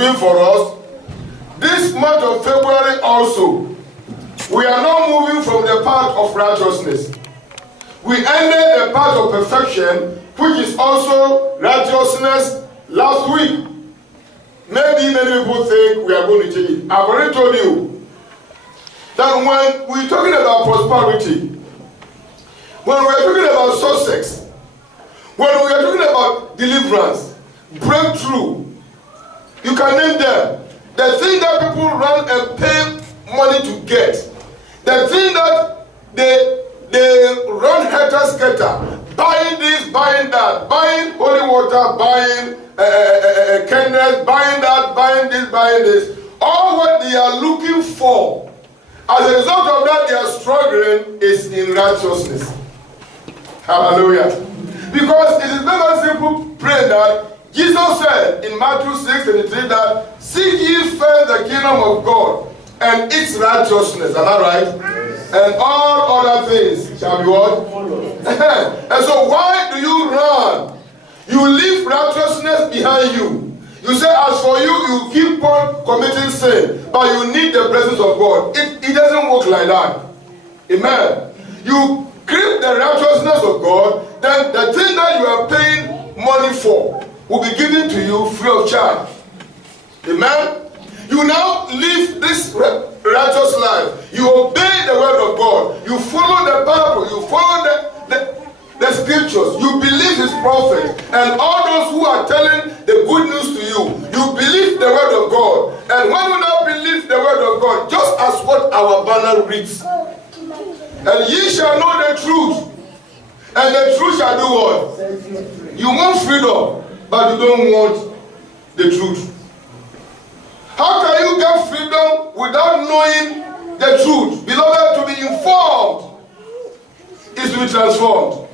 doing for us, this month of February also, we are now moving from the path of righteousness. We ended the path of perfection, which is also righteousness, last week. Maybe many people think we are going to change it. I've already told you that when we're talking about prosperity, when we're talking about success, when we're talking about deliverance, breakthrough, you can name them. The thing that people run and pay money to get, the thing that they run helter-skelter, buying this, buying that, buying holy water, buying candles, buying that, buying this, all what they are looking for, as a result of that, they are struggling is in righteousness. Hallelujah. Because it is very simple prayer that Jesus said in Matthew 6:23 that seek ye first the kingdom of God and its righteousness. Am I right? Yes. And all other things shall be what? And so why do you run? You leave righteousness behind you. You say, as for you, you keep on committing sin, but you need the presence of God. It doesn't work like that. Amen. You keep the righteousness of God, then the thing that you are paying money for will be given to you free of charge. Amen. You now live this righteous life. You obey the word of God. You follow the Bible. You follow the scriptures. You believe his prophet. And all those who are telling the good news to you, you believe the word of God. And when you now believe the word of God, just as what our banner reads, and ye shall know the truth, and the truth shall do what? You want freedom, but you don't want the truth. How can you get freedom without knowing the truth? Beloved, to be informed is to be transformed.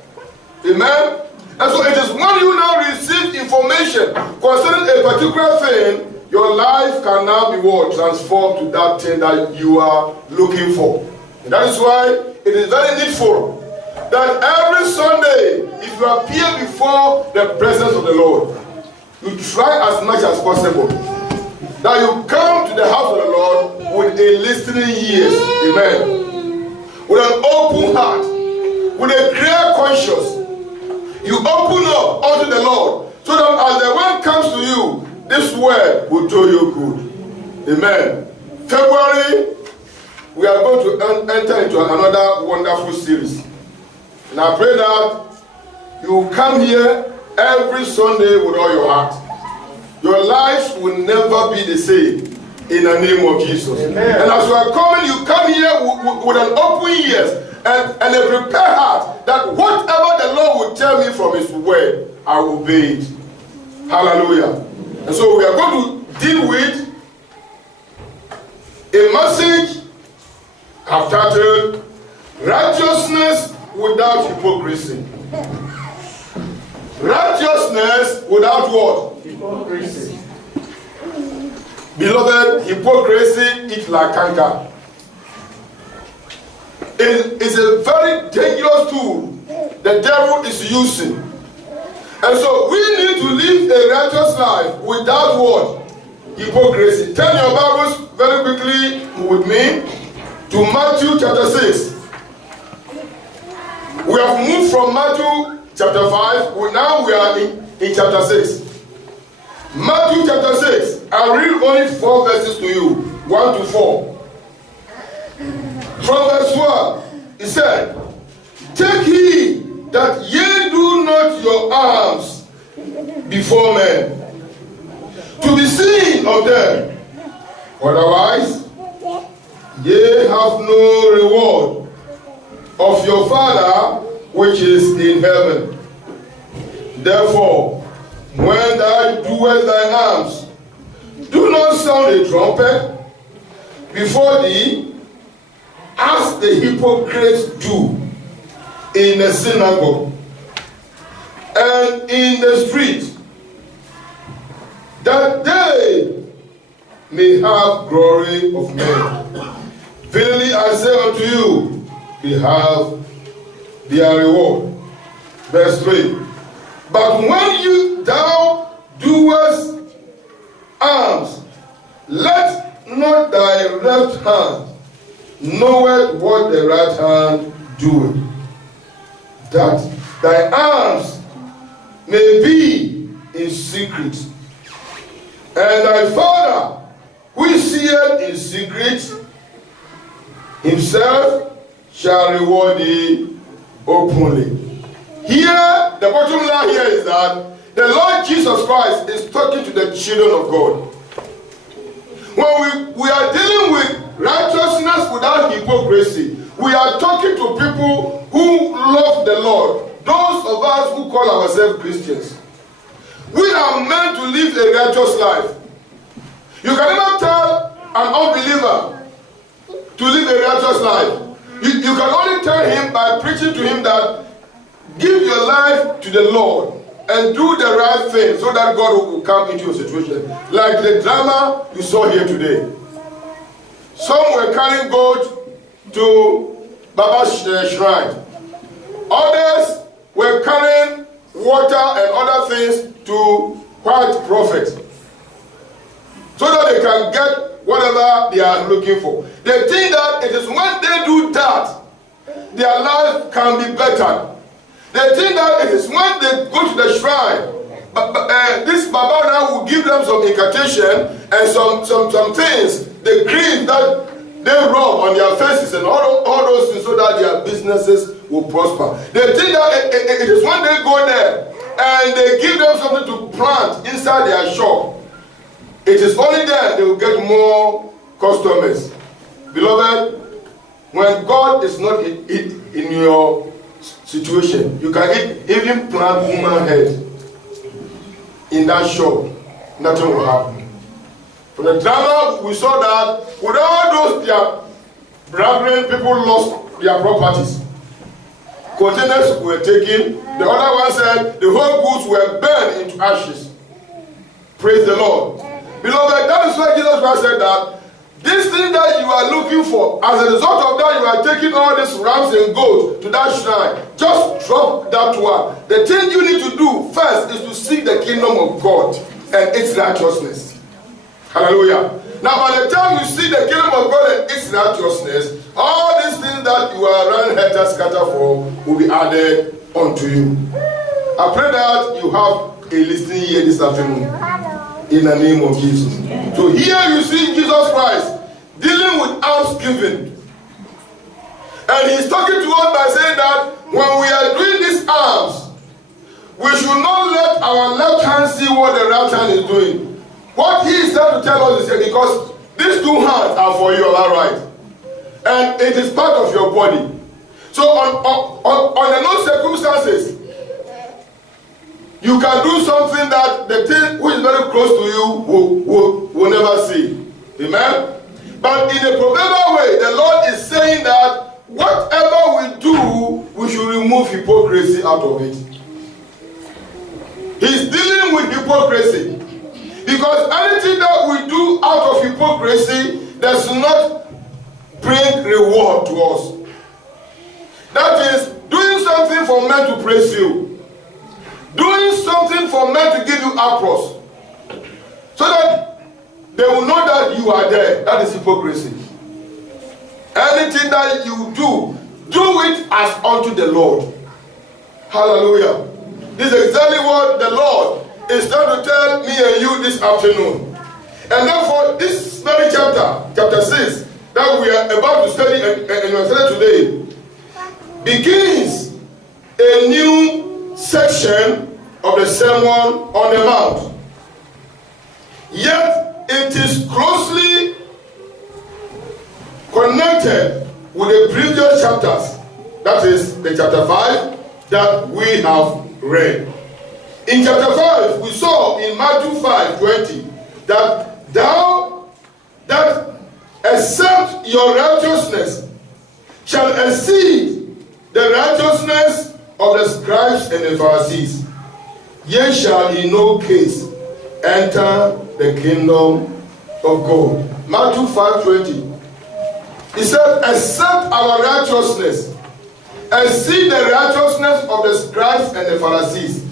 Amen? And so it is when you now receive information concerning a particular thing, your life can now be what? Transformed to that thing that you are looking for. And that is why it is very needful that every Sunday, if you appear before the presence of the Lord, you try as much as possible that you come to the house of the Lord with a listening ears. Amen. With an open heart, with a clear conscience. You open up unto the Lord so that as the word comes to you, this word will do you good. Amen. February, we are going to enter into another wonderful series. And I pray that you come here every Sunday with all your heart. Your life will never be the same in the name of Jesus. Amen. And as you are coming, you come here with an open ears and a prepared heart that whatever the Lord will tell me from his word, I will obey it. Hallelujah. And so we are going to deal with a message I've titled Righteousness Without Hypocrisy. Righteousness without what? Hypocrisy. Beloved, hypocrisy is like canker. It is a very dangerous tool the devil is using. And so we need to live a righteous life without what? Hypocrisy. Turn your Bibles very quickly with me to Matthew chapter 6. We have moved from Matthew chapter 5. Now we are in chapter 6. Matthew chapter 6. I'll read only 4 verses to you. 1 to 4. From verse 1, it said, take heed that ye do not your alms before men, to be seen of them. Otherwise, ye have no reward of your Father which is in heaven. Therefore, when thou doest thine alms, do not sound a trumpet before thee, as the hypocrites do in the synagogue and in the street, that they may have glory of men. Verily I say unto you, they have their reward. Verse 3. But when thou doest arms, let not thy left hand knoweth what the right hand doeth, that thy arms may be in secret, and thy Father, which seeth in secret, himself shall reward thee openly. Here, the bottom line here is that the Lord Jesus Christ is talking to the children of God. When we are dealing with righteousness without hypocrisy, we are talking to people who love the Lord, those of us who call ourselves Christians. We are meant to live a righteous life. You can never tell an unbeliever to live a righteous life. You can only tell him by preaching to him that give your life to the Lord and do the right thing so that God will come into your situation. Like the drama you saw here today. Some were carrying gold to Baba's shrine. Others were carrying water and other things to white prophets, so that they can get whatever they are looking for. They think that it is when they do that, their life can be better. They think that it is when they go to the shrine, this Baba now will give them some incantation and some things, the cream that they rub on their faces and all those things so that their businesses will prosper. They think that it is when they go there and they give them something to plant inside their shop. It is only then they will get more customers. Beloved, when God is not in your situation, you can even plant human head in that shop. Nothing will happen. From the drama, we saw that with all those their brethren, people lost their properties. Containers were taken. The other one said the whole goods were burned into ashes. Praise the Lord. Beloved, that is why Jesus Christ said that this thing that you are looking for, as a result of that, you are taking all these rams and goats to that shrine. Just drop that one. The thing you need to do first is to seek the kingdom of God and its righteousness. Hallelujah. Now, by the time you see the kingdom of God and its righteousness, all these things that you are running helter scatter for will be added unto you. I pray that you have a listening ear this afternoon. In the name of Jesus. So here you see Jesus Christ dealing with almsgiving. And he's talking to us by saying that when we are doing these alms, we should not let our left hand see what the right hand is doing. What he is trying to tell us is here, because these two hands are for you, all right? And it is part of your body. So on the known circumstances, you can do something that the thing who is very close to you will never see. Amen? But in a proverbial way, the Lord is saying that whatever we do, we should remove hypocrisy out of it. He's dealing with hypocrisy. Because anything that we do out of hypocrisy does not bring reward to us. That is, doing something for men to praise you. Doing something for men to give you applause, so that they will know that you are there. That is hypocrisy. Anything that you do it as unto the Lord. Hallelujah. This is exactly what the Lord is trying to tell me and you this afternoon. And therefore, this very chapter 6, that we are about to study and we are studying today, begins a new section of the Sermon on the Mount. Yet it is closely connected with the previous chapters, that is the chapter 5 that we have read. In chapter 5, we saw in Matthew 5:20 that except your righteousness shall exceed the righteousness of the scribes and the Pharisees, ye shall in no case enter the kingdom of God. Matthew 5:20. He said, except our righteousness exceed the righteousness of the scribes and the Pharisees,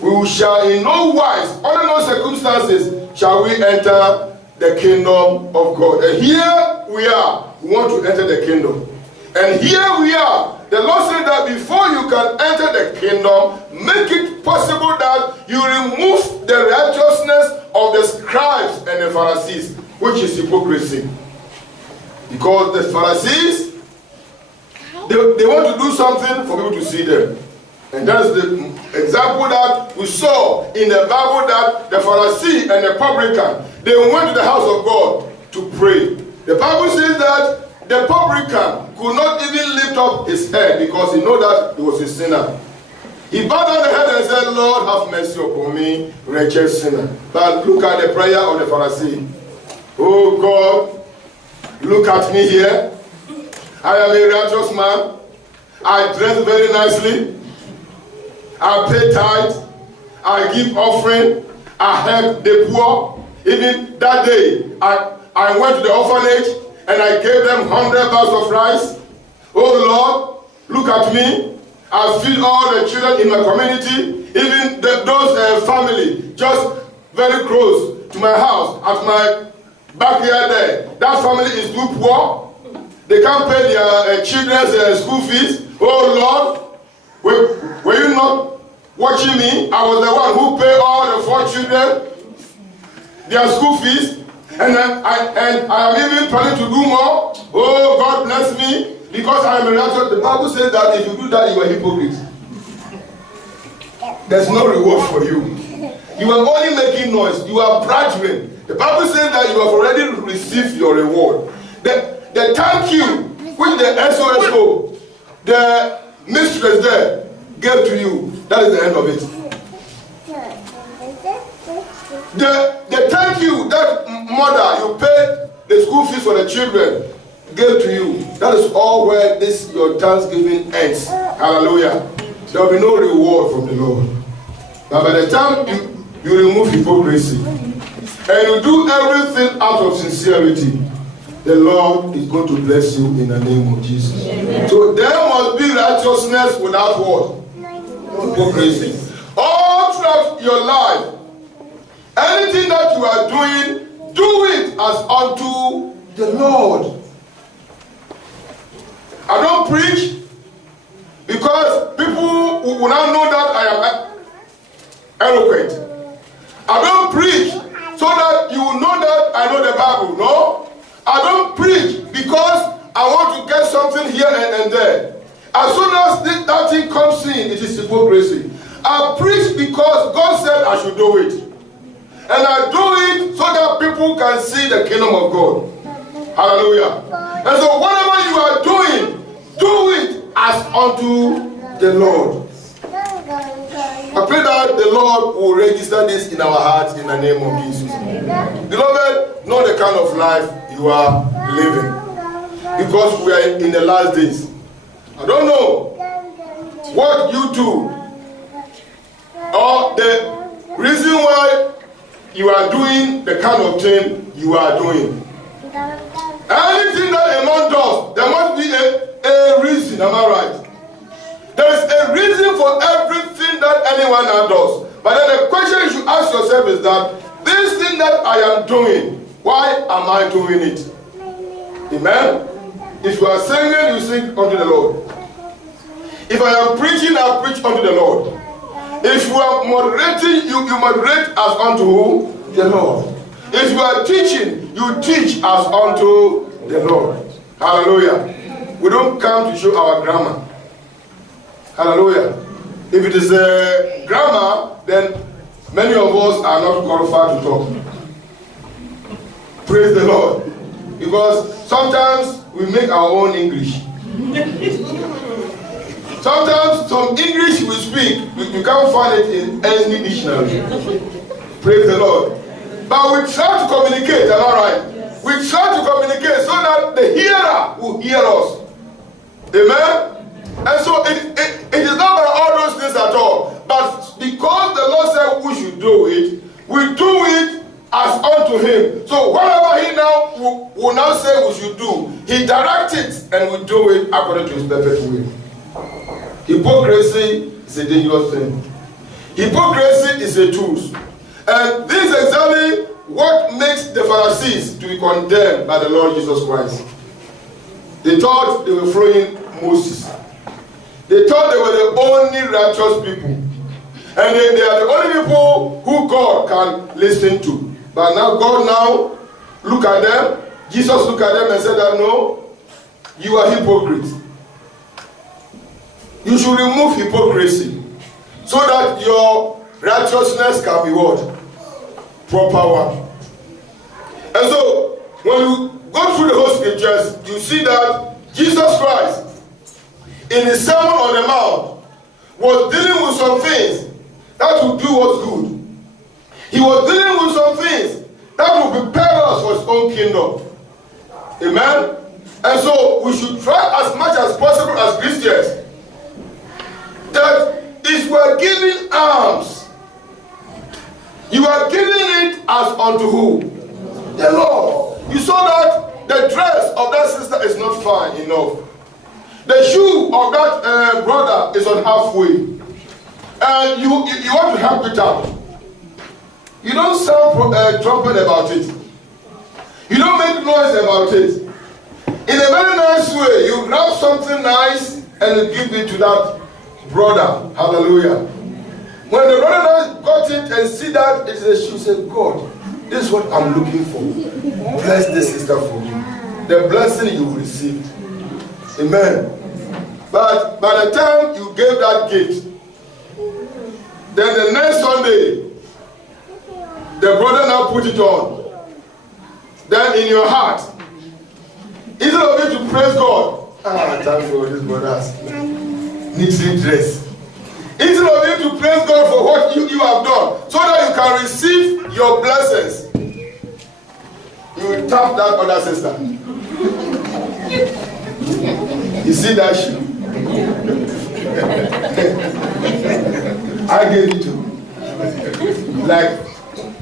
we shall in no wise, under no circumstances, shall we enter the kingdom of God. And here we are. We want to enter the kingdom. And here we are. The Lord said that before you can enter the kingdom, make it possible that you remove the righteousness of the scribes and the Pharisees, which is hypocrisy. Because the Pharisees, they want to do something for people to see them. And that's the example that we saw in the Bible, that the Pharisee and the publican, they went to the house of God to pray. The Bible says that the publican could not even lift up his head because he knew that he was a sinner. He bowed down the head and said, Lord, have mercy upon me, wretched sinner. But look at the prayer of the Pharisee. Oh God, look at me here. I am a righteous man. I dress very nicely. I pay tithe. I give offering. I help the poor. Even that day, I went to the orphanage and I gave them 100 bags of rice. Oh Lord, look at me. I feed all the children in my community, even those family just very close to my house, at my backyard there. That family is too poor. They can't pay their children's school fees. Oh Lord, were you not watching me? I was the one who paid all the 4 children their school fees. And I am even planning to do more. Oh, God bless me, because I am a righteous. The Bible says that if you do that, you are a hypocrite. There's no reward for you. You are only making noise. You are bragging. The Bible says that you have already received your reward. The thank you which the SOSO, the mistress there, gave to you, that is the end of it. The thank you that mother, you paid the school fees for the children, gave to you. That is all where this your thanksgiving ends. Hallelujah. There will be no reward from the Lord. But by the time you remove hypocrisy and you do everything out of sincerity, the Lord is going to bless you in the name of Jesus. Amen. So there must be righteousness without what? Hypocrisy. All throughout your life, anything that you are doing, do it as unto the Lord. I don't preach because people will not know that I am eloquent. I don't preach so that you will know that I know the Bible. No. I don't preach because I want to get something here and there. As soon as that thing comes in, it is hypocrisy. I preach because God said I should do it. And I do it so that people can see the kingdom of God. Hallelujah. And so whatever you are doing, do it as unto the Lord. I pray that the Lord will register this in our hearts in the name of Jesus. Beloved, know the kind of life you are living. Because we are in the last days. I don't know what you do or the reason why you are doing the kind of thing you are doing. Anything that a man does, there must be a reason, am I right? There is a reason for everything that anyone does. But then the question you should ask yourself is that this thing that I am doing, why am I doing it? Amen? If you are singing, you sing unto the Lord. If I am preaching, I preach unto the Lord. If you are moderating, you moderate as unto who? The Lord. If you are teaching, you teach as unto the Lord. Hallelujah. We don't come to show our grammar. Hallelujah. If it is a grammar, then many of us are not qualified to talk. Praise the Lord. Because sometimes we make our own English. Sometimes some English we speak, you can't find it in any dictionary. Praise the Lord. But we try to communicate, am I right? Yes. We try to communicate so that the hearer will hear us. Amen? And so it is not by all those things at all. But because the Lord said we should do it, we do it as unto him. So whatever he now will now say we should do, he directs it and we do it according to his perfect will. Hypocrisy is a dangerous thing. Hypocrisy is a tool. And this is exactly what makes the Pharisees to be condemned by the Lord Jesus Christ? They thought they were following Moses. They thought they were the only righteous people. And they are the only people who God can listen to. But now God now look at them. Jesus looked at them and said that no, you are hypocrites. You should remove hypocrisy so that your righteousness can be what? Proper one. And so when you go through the whole scriptures, you see that Jesus Christ in his Sermon on the Mount was dealing with some things that would do what's good. He was dealing with some things that would prepare us for his own kingdom. Amen? And so we should try as much as possible as Christians that if we are giving alms, you are giving it as unto who? The Lord. You saw that the dress of that sister is not fine enough. The shoe of that brother is on halfway. And you want to help it out. You don't sound trumpet about it. You don't make noise about it. In a very nice way, you grab something nice and you give it to that brother. Hallelujah. When the brother got it and see that it's a shoe, say, God, this is what I'm looking for. Bless this sister for me. The blessing you will receive. Amen. But by the time you gave that gift, then the next Sunday, the brother now put it on. Then in your heart, instead of you to praise God, thank for this brother's neatly dressed. Instead of you to praise God for what you have done, so that you can receive your blessings, you will tap that other sister. You see that shoe? I gave it to you. Like,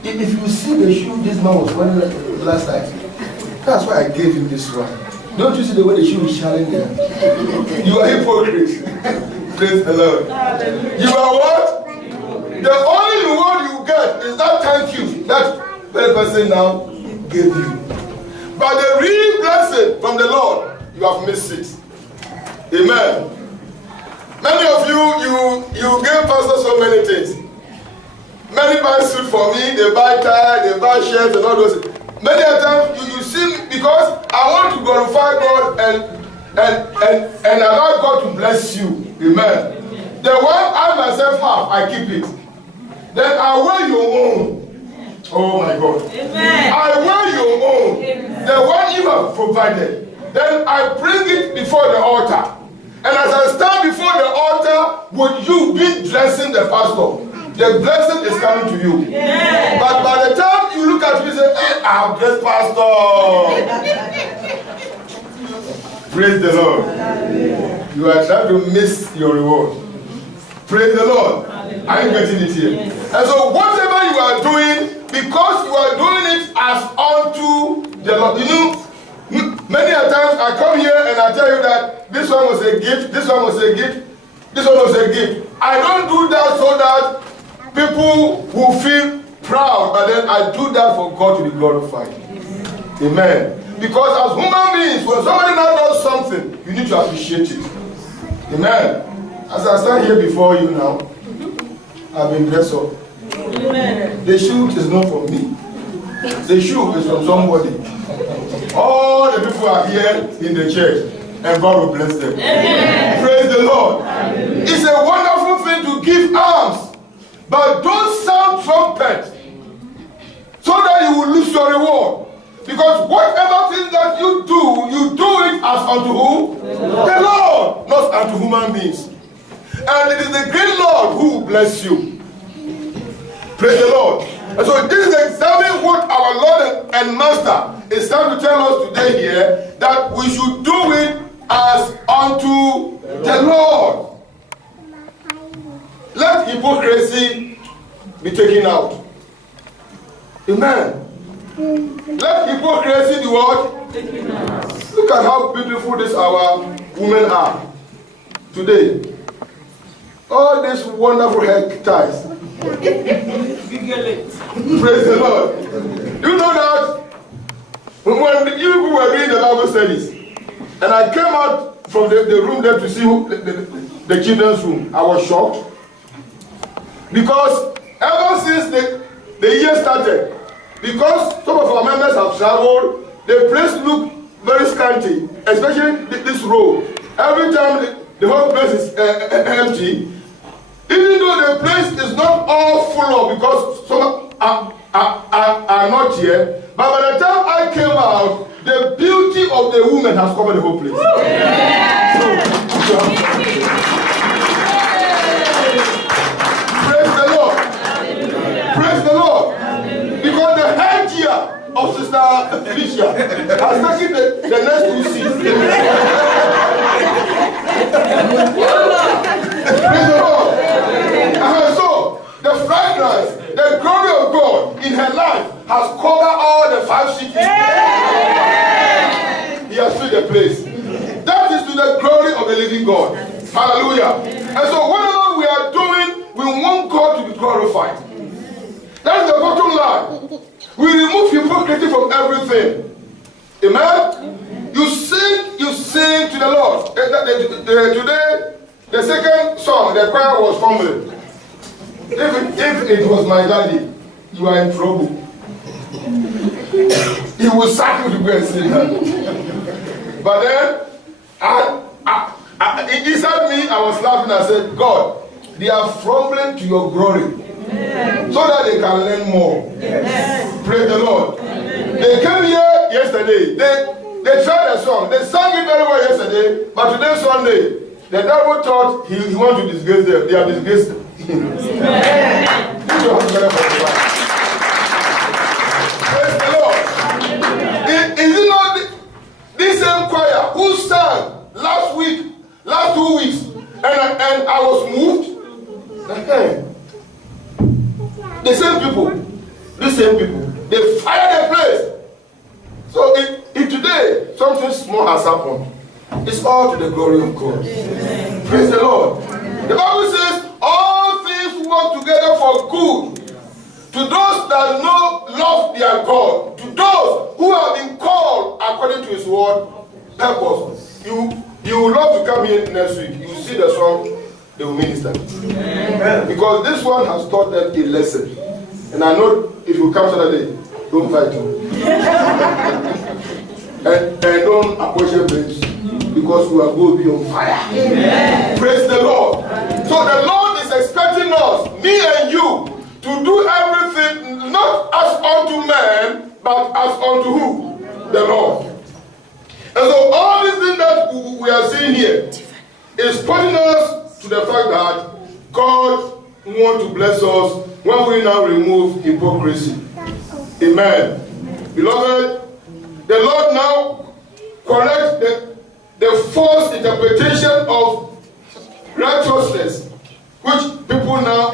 if you see the shoe this man was wearing last time, that's why I gave him this one. Don't you see the way the shoe is shining there? You are hypocrite. Praise the Lord. You are what? The only reward you get is that thank you that very person now gave you. But the real blessing from the Lord, you have missed it. Amen. Many of you gave pastor so many things. Many buy suit for me, they buy tie, they buy shirts and all those things. Many times you see, because I want to glorify God and allow God to bless you. Amen. The one I myself have, I keep it. Then I wear your own. Oh my God. Amen. I wear your own. Amen. The one you have provided. Then I bring it before the altar. And as I stand before the altar, would you be blessing the pastor? The blessing is coming to you. Yeah. But by the time you look at me and say, hey, I'm just pastor. Praise the Lord. Hallelujah. You are trying to miss your reward. Praise the Lord. Hallelujah. Are you getting it here? Yes. And so whatever you are doing, because you are doing it as unto the Lord. You know, many a times I come here and I tell you that this one was a gift, this one was a gift, this one was a gift. I don't do that so that people will feel proud, but then I do that for God to be glorified. Amen. Because as human beings, when somebody now does something, you need to appreciate it. Amen. As I stand here before you now, I've been dressed up. Amen. The shoe is not for me. The shoe is from somebody. All the people are here in the church, and God will bless them. Amen. Praise the Lord. Amen. It's a wonderful thing to give alms, but don't sound trumpet so that you will lose your reward. Because whatever thing that you do it as unto who? The Lord, not unto human beings. And it is the great Lord who will bless you. Praise the Lord. And so this is exactly what our Lord and Master is trying to tell us today here, that we should do it as unto the Lord. Let hypocrisy be taken out. Amen. Let hypocrisy be what? Look at how beautiful this our women are today. All these wonderful hair ties. Praise the Lord. You know that when you people were doing the Bible studies, and I came out from the room there to see the children's room, I was shocked. Because ever since the year started, because some of our members have traveled, the place look very scanty, especially this row. Every time the whole place is empty, even though the place is not all full of, because some are not here, but by the time I came out, the beauty of the woman has covered the whole place. Praise the Lord. Praise the Lord. Because the head gear of Sister Felicia has taken the next 2 seats. Praise the Lord. So, the fragrance, the glory of God in her life has covered all the 5 cities. He has filled the place. That is to the glory of the living God. Hallelujah. And so, whatever we are doing, we want God to be glorified. That is the bottom line. We remove hypocrisy from everything. Amen? You sing to the Lord. Today, the second song, the choir was fumbling. If it was my daddy, you are in trouble. He will sack you to go and sing that. But then, inside me, I was laughing. I said, God, they are fumbling to your glory. So that they can learn more. Yes. Praise the Lord. They came here yesterday. They tried the song. They sang it very well yesterday. But today, Sunday, the devil thought he wanted to disgrace them. They are disgraced him. Praise the Lord. Is it not this same choir who sang last 2 weeks, and I was moved? The same people, they fire the place. So if today something small has happened, it's all to the glory of God. Amen. Praise the Lord. The Bible says, all things work together for good to those that love their God, to those who have been called according to His word, purpose. You will love to come here next week. You will see the song. They will minister. Amen. Because this one has taught them a lesson. And I know if you come Saturday, don't fight them. and don't approach your friends, because we are going to be on fire. Amen. Praise the Lord. So the Lord is expecting us, me and you, to do everything not as unto man, but as unto who? The Lord. And so all these things that we are seeing here is pointing us to the fact that God wants to bless us when we now remove hypocrisy. Amen. Beloved, the Lord now corrects the false interpretation of righteousness, which people now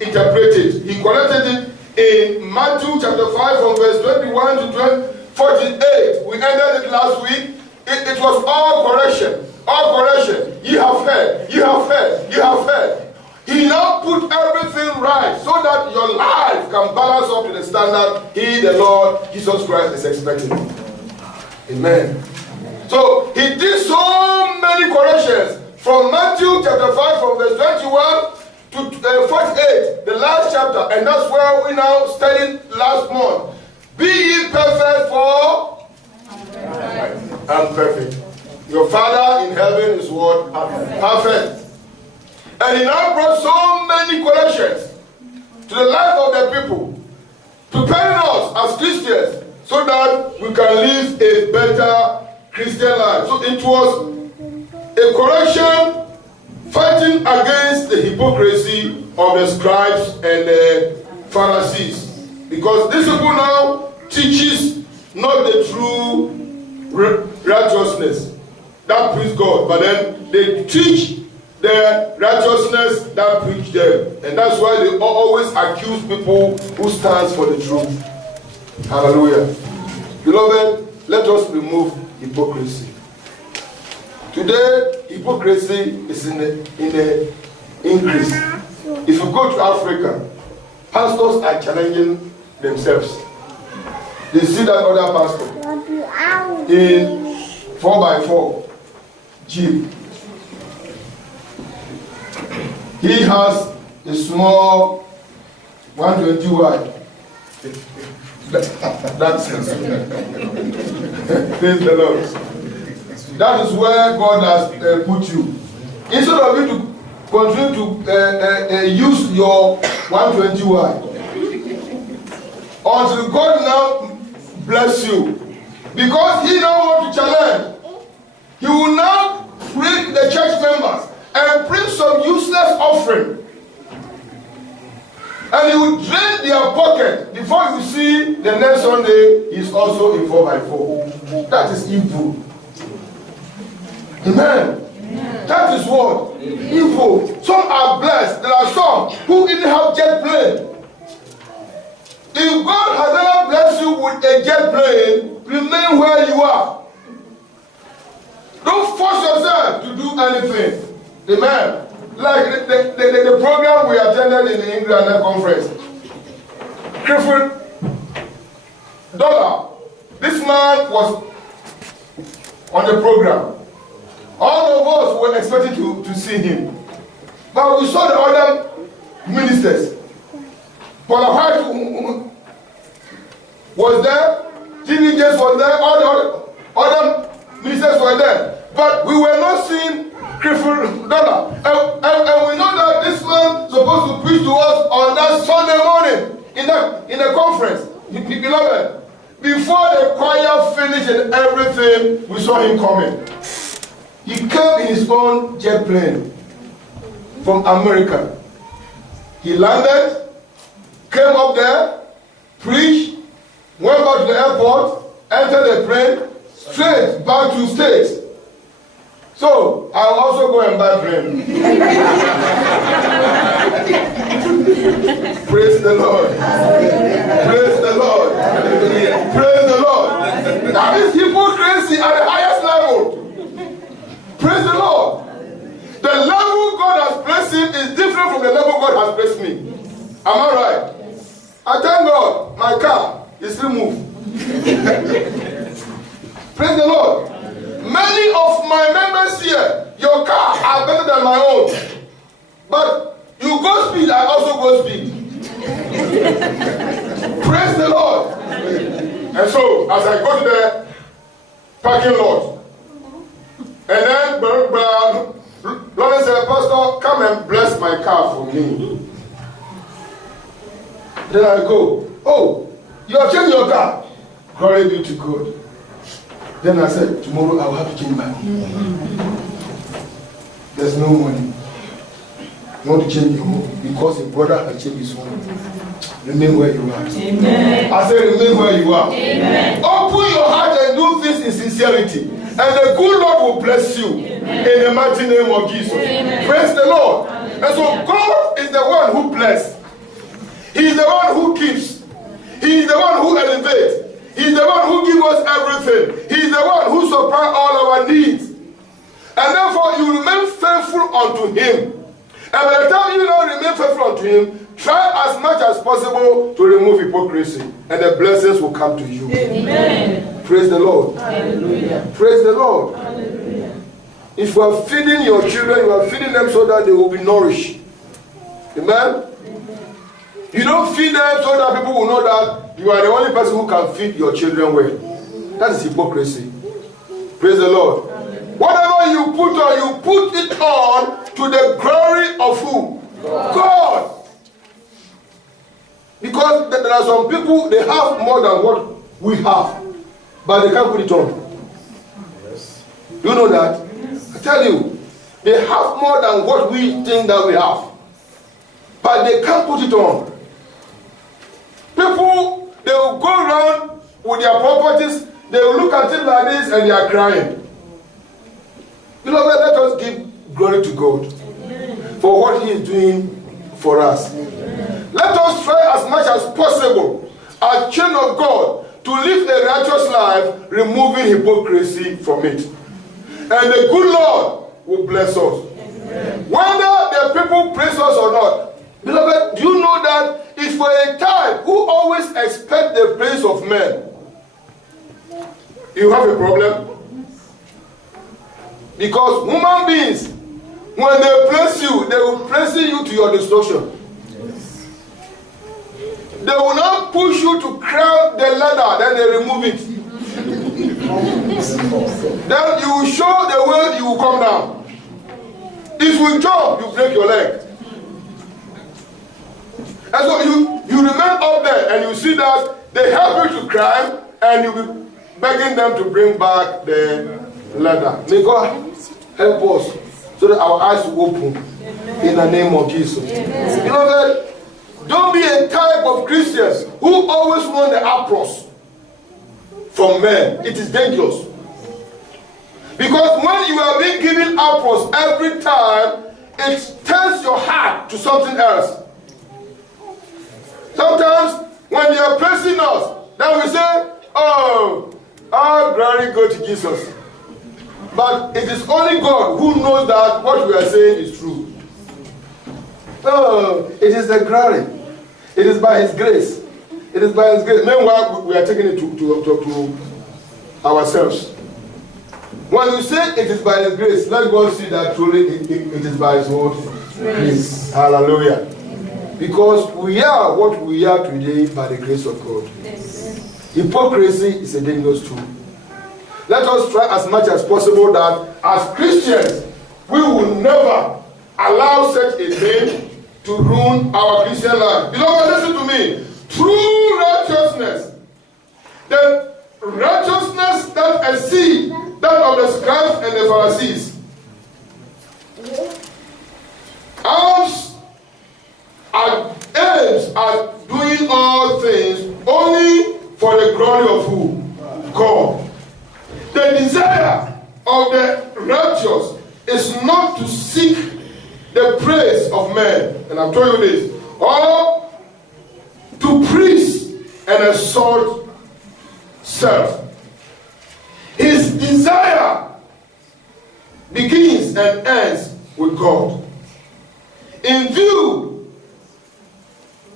interpreted. He corrected it in Matthew chapter 5 from verse 21 to 48. We ended it last week. It was all correction. All correction. You have heard. You have heard. You have heard. He now put everything right so that your life can balance up to the standard He, the Lord Jesus Christ, is expecting. Amen. So He did so many corrections from Matthew chapter 5 from verse 21 to 48, the last chapter, and that's where we now studied last month. Be ye perfect, for I'm perfect. Your Father in heaven is what? Perfect. And He now brought so many corrections to the life of the people, preparing us as Christians so that we can live a better Christian life. So it was a correction fighting against the hypocrisy of the scribes and the Pharisees. Because these people now teaches not the true righteousness that preach God, but then they teach the righteousness that preach them. And that's why they always accuse people who stands for the truth. Hallelujah. Beloved, let us remove hypocrisy. Today, hypocrisy is in the increase. If you go to Africa, pastors are challenging themselves. They see that other pastor in 4x4 Jeep. He has a small 120 wide. That's it. Praise the Lord. That is where God has put you. Instead of you to continue to use your 120 wide, until God now bless you, because He now wants to challenge. He will now bring the church members and bring some useless offering. And he will drain their pocket before you see the next Sunday he's also in 4x4. That is evil. Amen. That is what? Evil. Some are blessed. There are some who didn't have jet plane. If God has ever blessed you with a jet plane, remain where you are. Don't force yourself to do anything. Amen. Like the program we attended in the England conference. Clifford Dollar. This man was on the program. All of us were expecting to see him. But we saw the other ministers. Paula White was there. T.V. James was there. All the other ministers were there. But we were not seeing Clifford Dollar. And we know that this man is supposed to preach to us on that Sunday morning in the conference. Beloved, before the choir finished and everything, we saw him coming. He came in his own jet plane from America. He landed, came up there, preached, went back to the airport, entered the plane, straight back to States. So, I'll also go and buy plane. Praise the Lord. Praise the Lord. Praise the Lord. That is hypocrisy at the highest level. Praise the Lord. The level God has placed him is different from the level God has placed me. Am I right? I thank God my car is still moved. Praise the Lord. Many of my members here, your car are better than my own. But you go speed, I also go speed. Praise the Lord. And so, as I go to the parking lot, and then Lawrence said, Pastor, come and bless my car for me. Then I go, oh, you have changed your car. Glory be to God. Then I said, tomorrow I will have to change my own. There's no money. You want to change your own because your brother has changed his own. Remain where you are. Amen. I said, remain where you are. Amen. Open your heart and do things in sincerity. And the good Lord will bless you. Amen. In the mighty name of Jesus. Amen. Praise the Lord. Amen. And so God is the one who blesses. He is the one who keeps. He is the one who elevates. He is the one who gives us everything. He is the one who supplies all our needs. And therefore, you remain faithful unto Him. And by the time you now remain faithful unto Him, try as much as possible to remove hypocrisy. And the blessings will come to you. Amen. Praise the Lord. Hallelujah. Praise the Lord. Hallelujah. If you are feeding your children, you are feeding them so that they will be nourished. Amen? You don't feed them so that people will know that you are the only person who can feed your children well. That is hypocrisy. Praise the Lord. Whatever you put on, you put it on to the glory of who? God. Because there are some people, they have more than what we have, but they can't put it on. Yes. You know that? Yes. I tell you, they have more than what we think that we have, but they can't put it on. People, they will go around with their properties, they will look at it like this and they are crying. Beloved, let us give glory to God for what He is doing for us. Let us try as much as possible, as children of God, to live a righteous life, removing hypocrisy from it. And the good Lord will bless us. Whether the people praise us or not. Beloved, do you know that if if you're a type who always expect the praise of men, you have a problem. Because human beings, when they praise you, they will praise you to your destruction. They will not push you to climb the ladder, then they remove it. Then you will show the way you will come down. If you jump, you break your leg. And so you remain up there and you see that they help you to climb and you'll be begging them to bring back the ladder. May God help us so that our eyes will open in the name of Jesus. Beloved, don't be a type of Christians who always want the applause from men. It is dangerous. Because when you are being given applause every time, it turns your heart to something else. Sometimes when they are praising us, then we say, oh, our glory go to Jesus. But it is only God who knows that what we are saying is true. Oh, it is the glory. It is by His grace. It is by His grace. Meanwhile, we are taking it to ourselves. When you say it is by His grace, let God see that truly it is by His word. Grace. Hallelujah. Because we are what we are today by the grace of God. Yes. Hypocrisy is a dangerous tool. Let us try as much as possible that as Christians, we will never allow such a thing to ruin our Christian life. Beloved, listen to me. True righteousness, the righteousness that exceeds that of the scribes and the Pharisees, aims at doing all things only for the glory of who? God. The desire of the righteous is not to seek the praise of men, and I've told you this, or to praise and exalt self. His desire begins and ends with God. In view,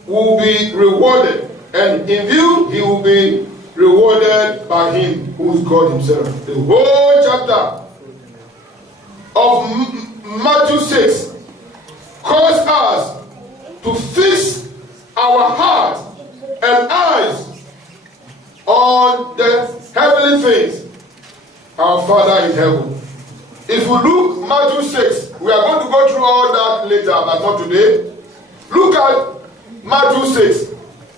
will be rewarded, and in view, he will be rewarded by Him who is God Himself. The whole chapter of Matthew 6 calls us to fix our heart and eyes on the heavenly things. Our Father in heaven. If we look Matthew 6, we are going to go through all that later, but not today. Look at Matthew 6,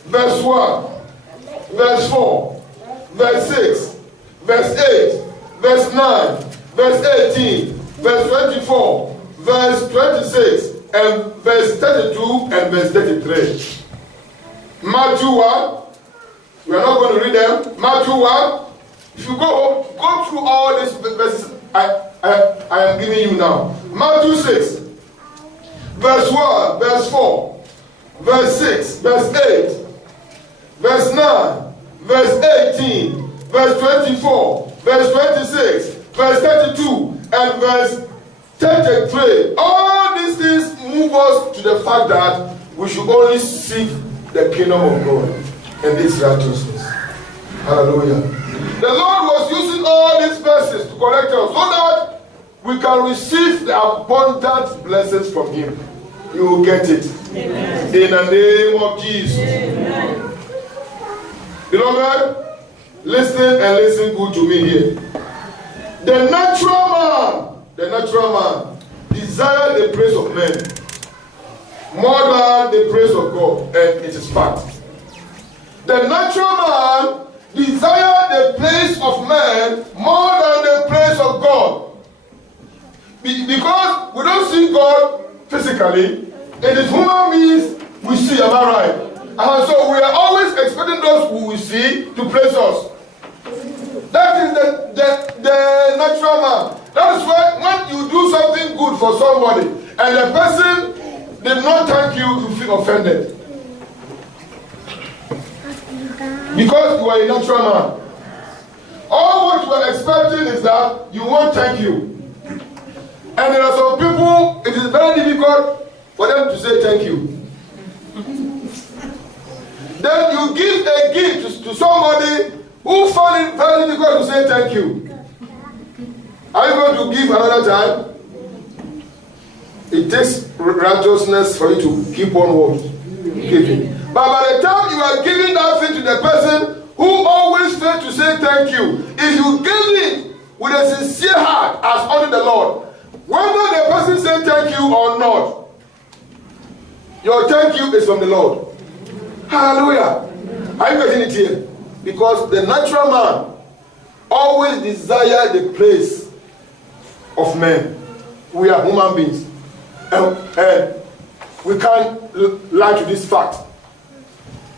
verse 1, verse 4, verse 6, verse 8, verse 9, verse 18, verse 24, verse 26, and verse 32 and verse 33. Matthew 1, we are not going to read them. Matthew 1, if you go home, go through all these verses I am giving you now. Matthew 6, verse 1, verse 4, verse 6, verse 8, verse 9, verse 18, verse 24, verse 26, verse 32, and verse 33. All these things move us to the fact that we should only seek the kingdom of God and its righteousness. Hallelujah. The Lord was using all these verses to correct us so that we can receive the abundant blessings from Him. You will get it. Amen. In the name of Jesus. Amen. Beloved, listen and listen good to me here. The natural man desires the praise of men more than the praise of God, and it is fact. The natural man desires the praise of men more than the praise of God. Because we don't see God physically, it is human beings we see, am I right? And so we are always expecting those who we see to praise us. That is the natural man. That is why when you do something good for somebody and the person did not thank you, you feel offended. Because you are a natural man. All what you are expecting is that you won't thank you. And there are some people, it is very difficult for them to say thank you. you give a gift to somebody who found it very difficult to say thank you, are you going to give another time? It takes righteousness for you to keep on what? Giving. But by the time you are giving that thing to the person who always fails to say thank you, if you give it with a sincere heart as unto the Lord, whether the person says thank you or not, your thank you is from the Lord. Hallelujah. Are you getting it here? Because the natural man always desires the praise of men. We are human beings. And we can't lie to this fact.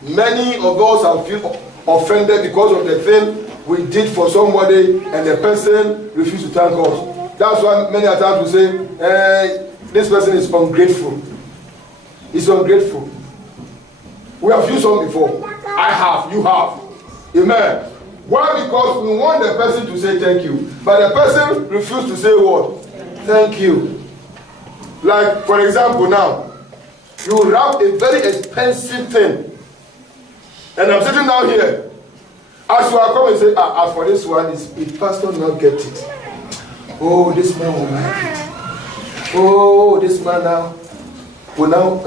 Many of us have feel offended because of the thing we did for somebody and the person refused to thank us. That's why many times we say, this person is ungrateful. He's ungrateful. We have used some before. I have, you have. Amen. Why? Because we want the person to say thank you. But the person refused to say what? Thank you. Like, for example, now, you wrap a very expensive thing. And I'm sitting down here. As you are coming and say, as for this one, if pastor not get it. Oh, this man will like it. Oh, this man now will now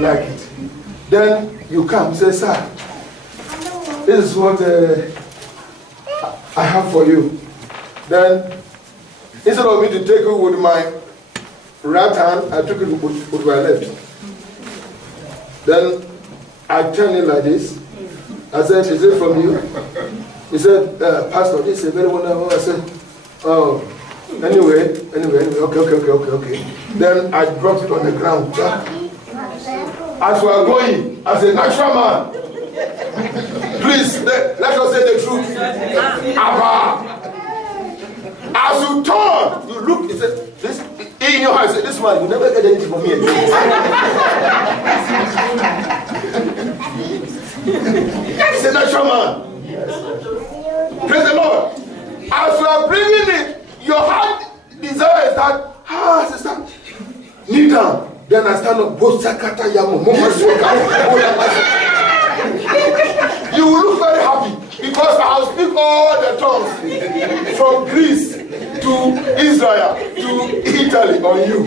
like it. Then you come, say, sir, this is what I have for you. Then, instead of me to take it with my right hand, I took it with my left. Then I turned it like this. I said, is it from you? He said, Pastor, this is a very wonderful. I said, oh, anyway, okay. Then I dropped it on the ground. As we are going, as a natural man, please, let us say the truth. Abba. As you turn, you look, he said, this, in your eyes, this man, you never get anything from me again. He's a natural man. Praise the Lord. As you are bringing it, your heart desire is that, sister, kneel down. Then I stand up, you will look very happy because I will speak all the tongues from Greece to Israel to Italy on you.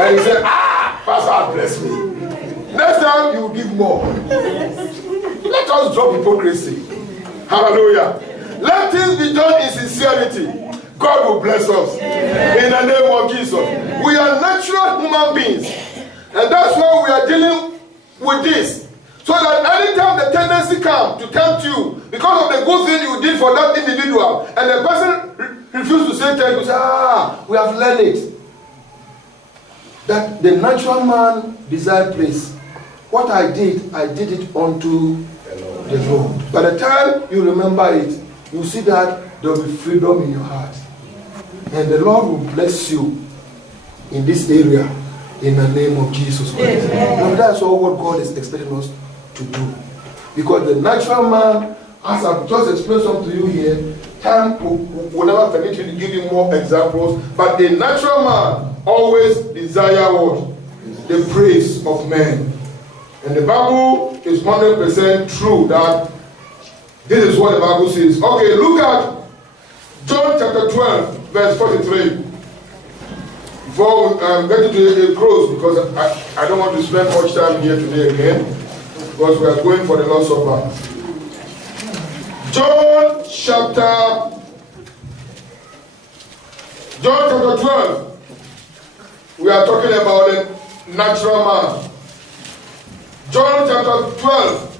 And you say, Pastor, bless me. Next time you will give more. Let us drop hypocrisy. Hallelujah. Let things be done in sincerity. God will bless us. In the name of Jesus. We are natural human beings. And that's why we are dealing with this. So that anytime the tendency comes to tempt you, because of the good thing you did for that individual, and the person refuses to say thank you, say, we have learned it. That the natural man desires praise. What I did it unto the Lord. By the time you remember it, you see that there will be freedom in your heart. And the Lord will bless you in this area in the name of Jesus Christ. And that's all what God is expecting us to do. Because the natural man, as I've just explained something to you here, time will never permit you to give you more examples, but the natural man always desires what? The praise of men. And the Bible is 100% true that this is what the Bible says. Okay, look at John chapter 12, verse 43. Before we get into a close, because I don't want to spend much time here today again, because we are going for the Lord's Supper. John chapter 12. We are talking about the natural man. John chapter 12.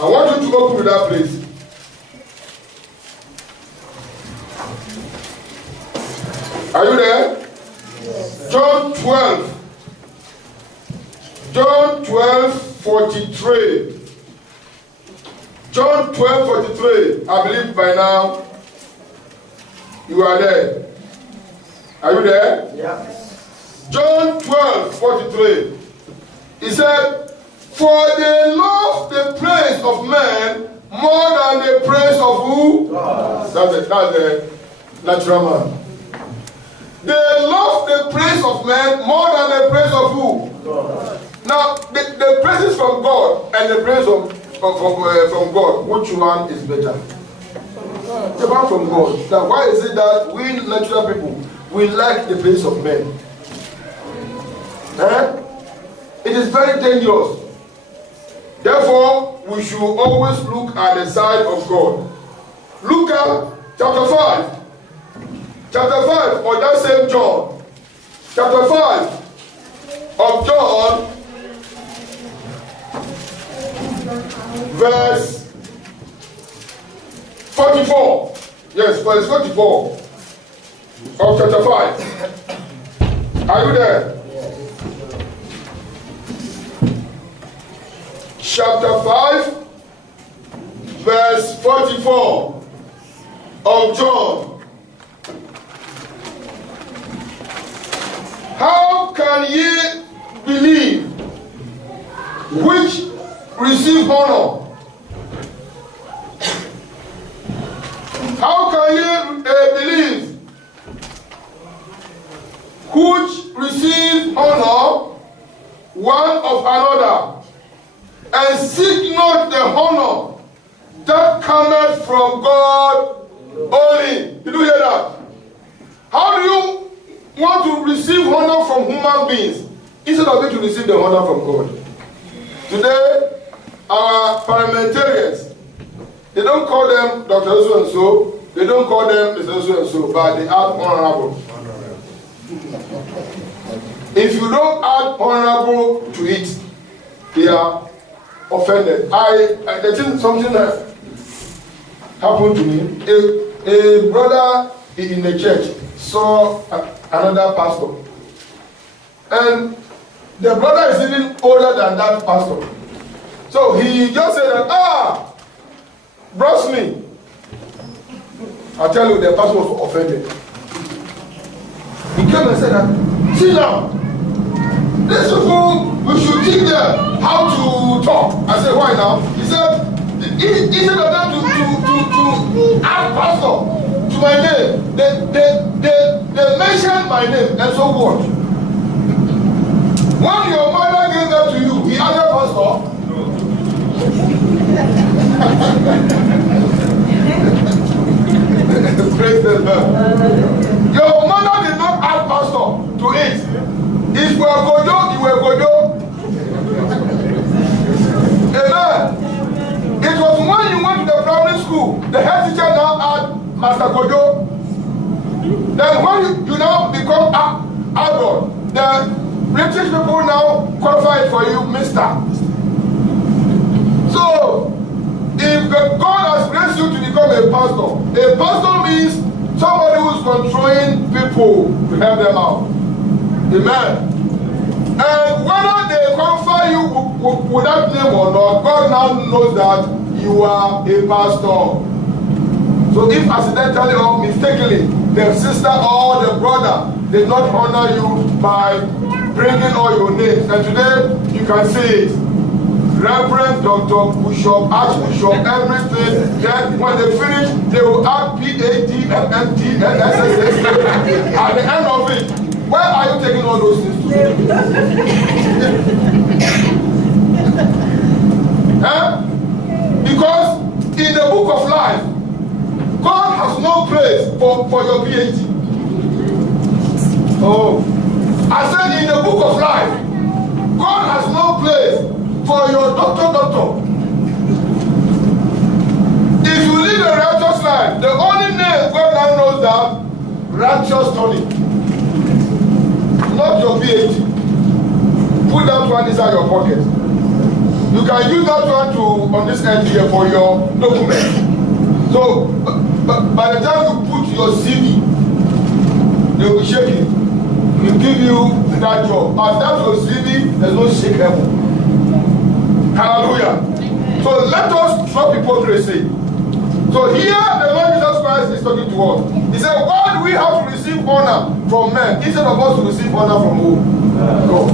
I want you to open to that place. Are you there? Yes. John 12. John 12:43. John 12:43. I believe by now you are there. Are you there? Yeah. John 12:43. He said, for they love the praise of men more than the praise of who? God. That's the natural man. They love the praise of men more than the praise of who? God. Now, the praise is from God and the praise from God, which one is better? The one from God. Now, why is it that we natural people, we like the praise of men? It is very dangerous. Therefore, we should always look at the side of God. Look at chapter 5. Chapter 5 of that same John. Chapter 5 of John, verse 44. Yes, verse 44 of chapter 5. Are you there? Chapter 5, verse 44 of John. How can ye believe which receive honor? How can ye believe which receive honor one of another, and seek not the honor that cometh from God only? Did you hear that? How do you want to receive honor from human beings instead of going to receive the honor from God? Today, our parliamentarians, they don't call them Dr. So and so, they don't call them Mr. So and so, but they add honorable. If you don't add honorable to it, they are offended. I think something that happened to me. A brother in the church saw another pastor, and the brother is even older than that pastor. So he just said that, bros me. I tell you, the pastor was offended. He came and said that, see now, these people, we should teach them how to talk. I said, why now? He said, instead of them to add pastor to my name, they mentioned my name, and so what? When your mother gave that to you, he added pastor. Praise the Lord. Your mother did not add pastor to it. If you are Gojo, you were Gojo. Amen. It was when you went to the primary school, the head teacher now had Master Gojo. Then when you now become adult, the British people now qualify for you, Mister. So, if God has blessed you to become a pastor means somebody who is controlling people to help them out. Amen. And whether they qualify you with that name or not, God now knows that you are a pastor. So if accidentally or mistakenly the sister or the brother did not honor you by bringing all your names, and today you can see it. Reverend, Dr. Bishop, Archbishop, everything. Then when they finish, they will add PhD, MMT, SSS. At the end of it, where are you taking all those things to? Because in the book of life, God has no place for your PhD. Oh, I said in the book of life, God has no place for your doctor. If you live a righteous life, the only name God now knows that righteous Tony, not your PhD. Put that one inside your pocket. You can use that one on this end here for your document. So by the time you put your CV, they will shake it. Will give you that job. But that's your CV, there's no shake heaven. Hallelujah. So let us stop hypocrisy. So here the Lord Jesus Christ is talking to us. He said, why do we have to receive honor from men instead of us to receive honor from who? God.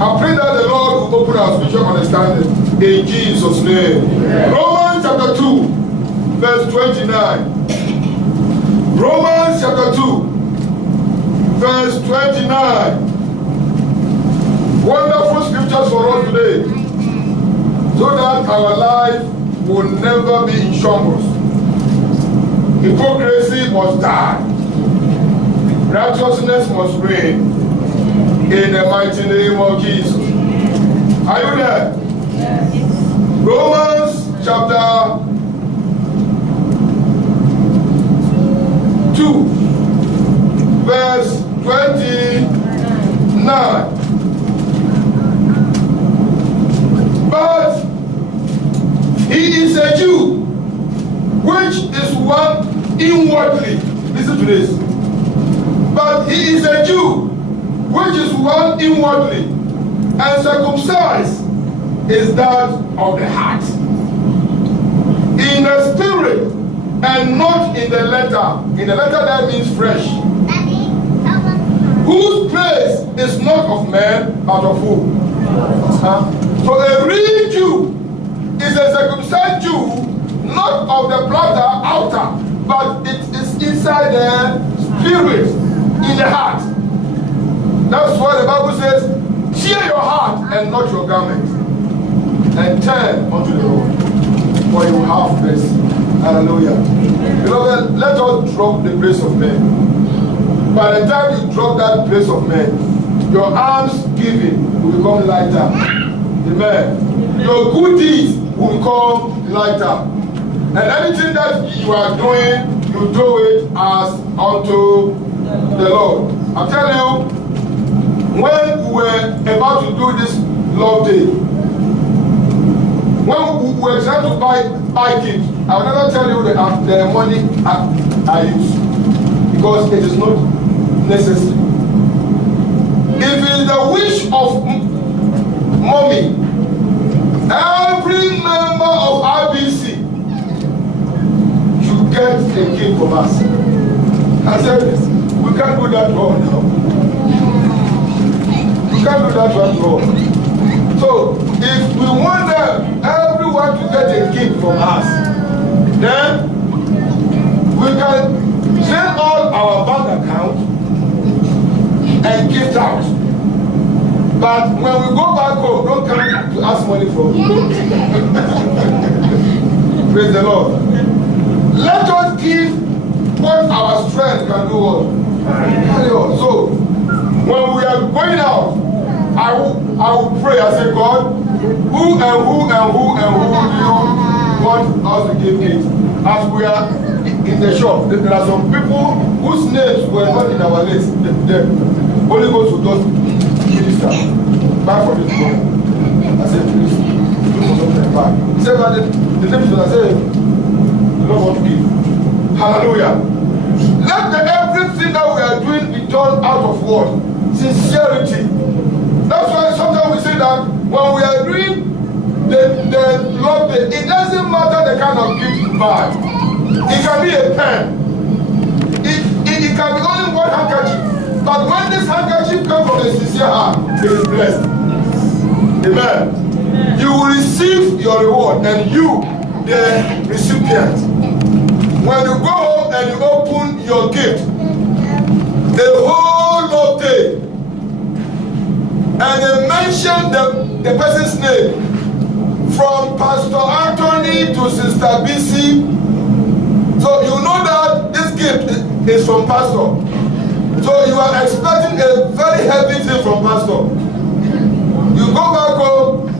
I pray that the Lord will open our spiritual understanding in Jesus' name. Yeah. Romans chapter 2, verse 29. Romans chapter 2, verse 29. Wonderful scriptures for us today. so that our life will never be in shambles. Hypocrisy must die. Righteousness must reign. In the mighty name of Jesus. Are you there? Yes. Romans chapter 2, verse 29. But he is a Jew, which is one inwardly. Listen to this. But he is a Jew, which is one inwardly, and circumcised is that of the heart, in the spirit, and not in the letter. In the letter, that means flesh. Whose praise is not of man, but of who? So a real Jew is a circumcised Jew, not of the blood outer, but it is inside the spirit, in the heart. That's why the Bible says, tear your heart and not your garment, and turn unto the Lord, for you have mercy. Hallelujah. Beloved, let us drop the praise of men. By the time you drop that praise of men, your alms giving will become lighter. Amen. Your good deeds will become lighter. And anything that you are doing, you do it as unto the Lord. I'm telling you, when we were about to do this love day, when we were trying to buy gifts, I will never tell you the money I use, because it is not necessary. If it is the wish of mommy, every member of RBC should get a gift from us. I said this. We can't do that wrong now. We can't do that one wrong. So, if we want everyone to get a gift from us, then we can send all our bank account and gift out. But when we go back home, don't come to ask money from me. Praise the Lord. Let us give what our strength can do. So, when we are going out, I will pray. I say, God, who do you want us to give gifts? As we are in the shop, there are some people whose names were not in our list. The Holy Ghost will just minister. Back for this God. I said, please, do something back. He said, but the name is I said, you don't want to give. Hallelujah. Let everything that we are doing be done out of what? Sincerity. That's why sometimes we say that when we are doing the Lord Day, it doesn't matter the kind of gift you buy. It can be a pen. It can be only one handkerchief. But when this handkerchief comes from a sincere heart, it is blessed. Amen. You will receive your reward, and you, the recipient. When you go home and you open your gift, the whole Lord Day, and they mention the person's name, from Pastor Anthony to Sister BC. So you know that this gift is from Pastor. So you are expecting a very heavy thing from Pastor. You go back home,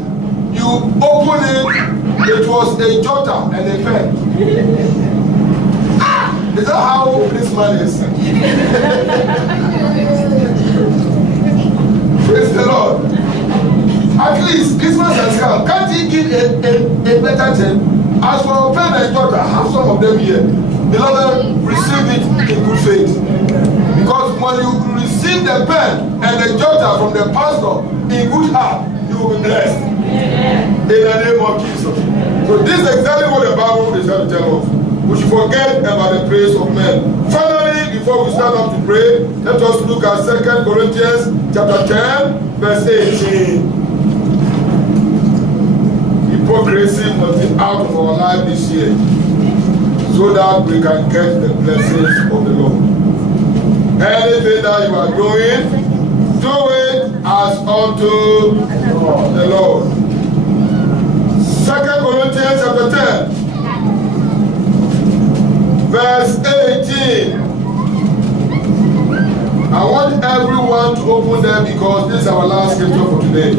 you open it was a jotter and a pen. Is that how this man is? Praise the Lord. At least Christmas has come. Can't he give a better thing? As for a pen and jotter, have some of them here. Beloved, receive it in good faith. Because when you receive the pen and the jotter from the pastor in good heart, you will be blessed. In the name of Jesus. So this is exactly what the Bible is trying to tell us. We should forget about the praise of men. Finally, before we stand up to pray, let us look at 2 Corinthians chapter 10, verse 18. Hypocrisy must be out of our life this year, so that we can get the blessings of the Lord. Anything that you are doing, do it as unto the Lord. 2 want to open them because this is our last scripture for today.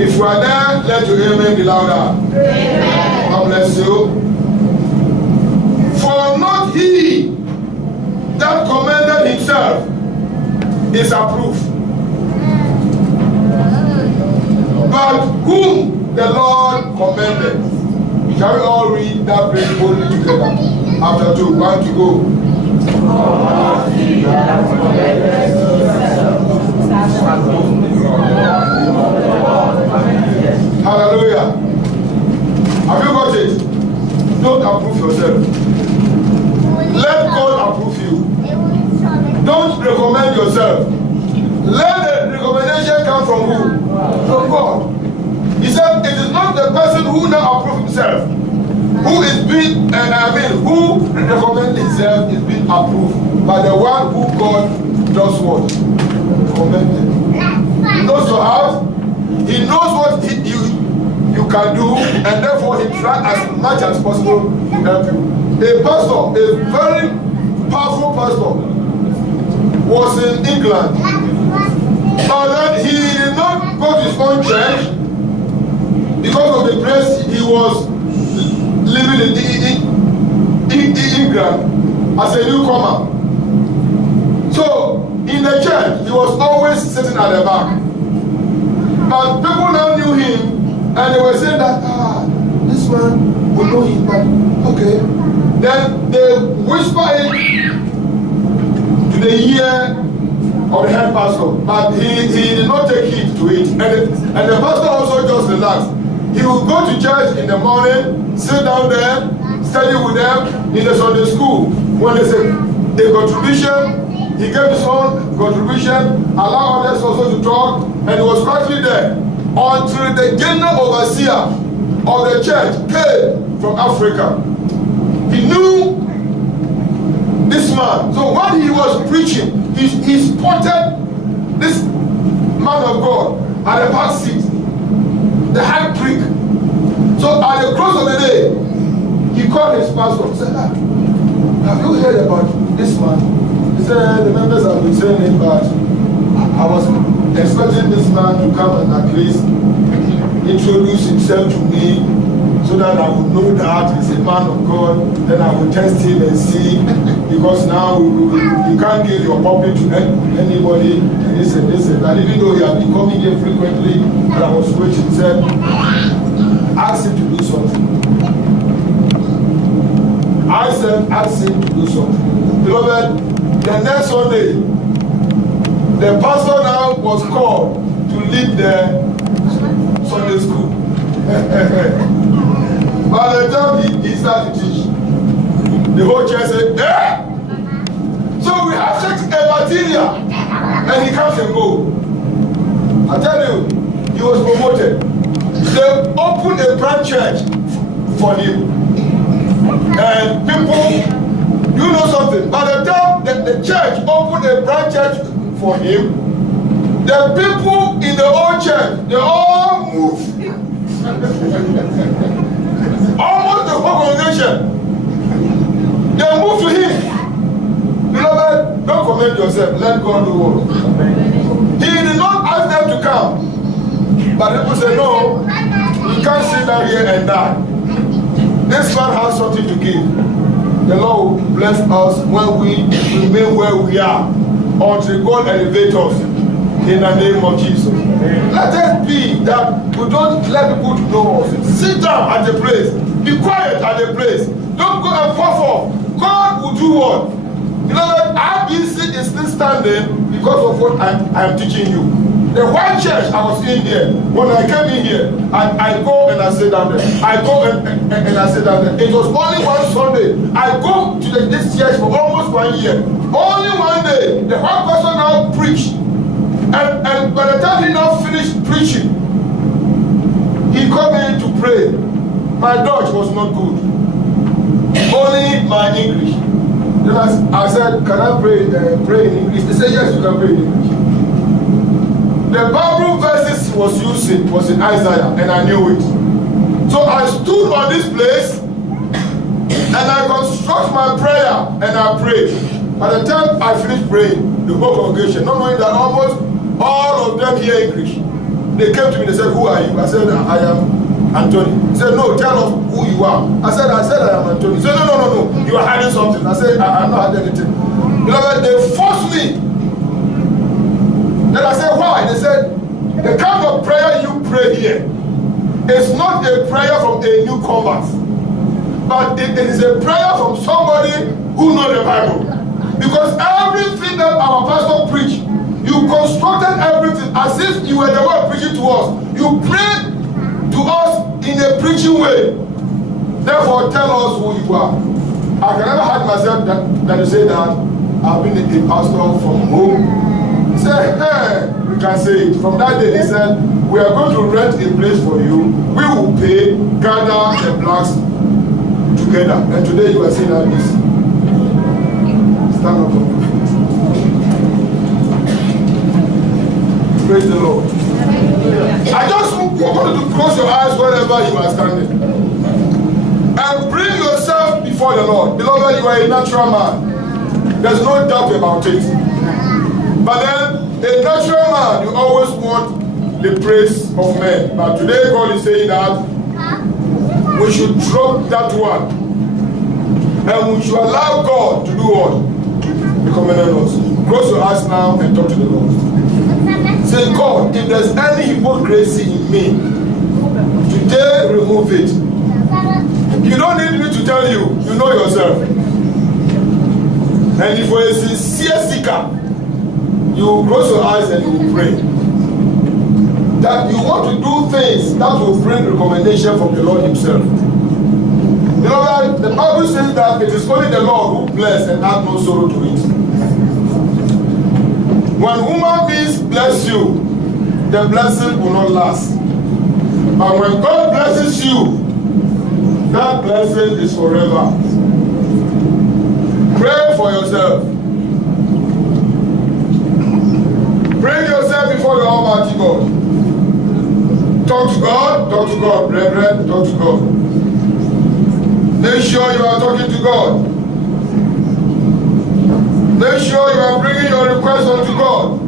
If you are there, let your amen be louder. Amen. God bless you. For not he that commended himself is approved, but whom the Lord commended. Shall we all read that very boldly together? After 2, 1 to go. Hallelujah. Have you got it? Don't approve yourself. Let God approve you. Don't recommend yourself. Let the recommendation come from who? From God. He said it is not the person who now approves himself who is being, who recommends himself is being approved, but the one who God does what? Commended. He knows your heart. He knows what you can do, and therefore he tries as much as possible to help you. A pastor, a very powerful pastor, was in England, but then he did not go to his own church because of the place he was living in England as a newcomer. So in the church, he was always sitting at the back. But people now knew him, and they were saying that, this man, we know him, but okay. Then they whisper it to the ear of the head pastor, but he did not take heed to it. And the pastor also just relaxed. He would go to church in the morning, sit down there, study with them in the Sunday school. When they say the contribution, he gave his own contribution, allowed others also to talk, and he was quietly there until the general overseer of the church came from Africa. He knew this man. So when he was preaching, he spotted this man of God at the back seat, the high prick. So at the close of the day, he called his pastor and said, have you heard about this man? He said, the members have been saying it, but I was expecting this man to come and at least introduce himself to me so that I would know that he's a man of God. Then I would test him and see, because now you can't give your puppy to anybody. And he said, and even though he had been coming here frequently, but I was waiting, he said, ask him to do something. I said, ask him to do something. Beloved, the next Sunday, the pastor now was called to lead the Sunday school. By the time he started to teach, the whole church said, eh! So we have such a material, and he comes and goes. I tell you, he was promoted. They opened a branch church for him. And people, you know something, by the time the church opened a branch church for him, the people in the old church, they all moved. Almost the whole congregation, they moved to him. Beloved, don't commend yourself, let God do work. He did not ask them to come, but people say, no, you can't sit down here and die. This man has something to give. The Lord will bless us when we remain where we are until God elevates us in the name of Jesus. Let us be that we don't let people know us. Sit down at the place. Be quiet at the place. Don't go and puff off. God will do what? You know that IBC is still standing because of what I am teaching you. The white church I was in here, when I came in here, I go and I sit down there. I go and I sit down there. It was only one Sunday. I go to this church for almost 1 year. Only one day, the white person now preached. And by the time he now finished preaching, he called me to pray. My Dutch was not good. Only my English. Then I said, can I pray in English? They said, yes, you can pray in English. The Bible verses he was using was in Isaiah, and I knew it. So I stood on this place, and I construct my prayer, and I prayed. By the time I finished praying, the whole congregation, not knowing that almost all of them hear English, they came to me, they said, who are you? I said, I am Anthony. He said, no, tell us who you are. I said, I am Anthony. He said, no, you are hiding something. I said, I'm not hiding anything. Beloved, they forced me. Then I said, why? They said, the kind of prayer you pray here is not a prayer from a new convert, but it is a prayer from somebody who knows the Bible. Because everything that our pastor preached, you constructed everything as if you were the one preaching to us. You prayed to us in a preaching way. Therefore, tell us who you are. I can never hide myself that you say that I've been a pastor from home. He said, hey, we can say it. From that day, he said, we are going to rent a place for you. We will pay, gather the blacks together. And today you are saying that this. Stand up on your feet. Praise the Lord. I just want you to close your eyes wherever you are standing. And bring yourself before the Lord. Beloved, you are a natural man. There's no doubt about it. But then, a natural man, you always want the praise of men. But today, God is saying that we should drop that one. And we should allow God to do what? To commend us. Close your eyes now and talk to the Lord. Say, God, if there's any hypocrisy in me, today remove it. You don't need me to tell you, you know yourself. And if you're a sincere seeker, you will close your eyes and you will pray. That you want to do things that will bring recommendation from the Lord Himself. You know that the Bible says that it is only the Lord who bless and add no sorrow to it. When human beings bless you, the blessing will not last. But when God blesses you, that blessing is forever. Pray for yourself. Bring yourself before the Almighty God. Talk to God, brethren, talk to God. Make sure you are talking to God. Make sure you are bringing your request unto God.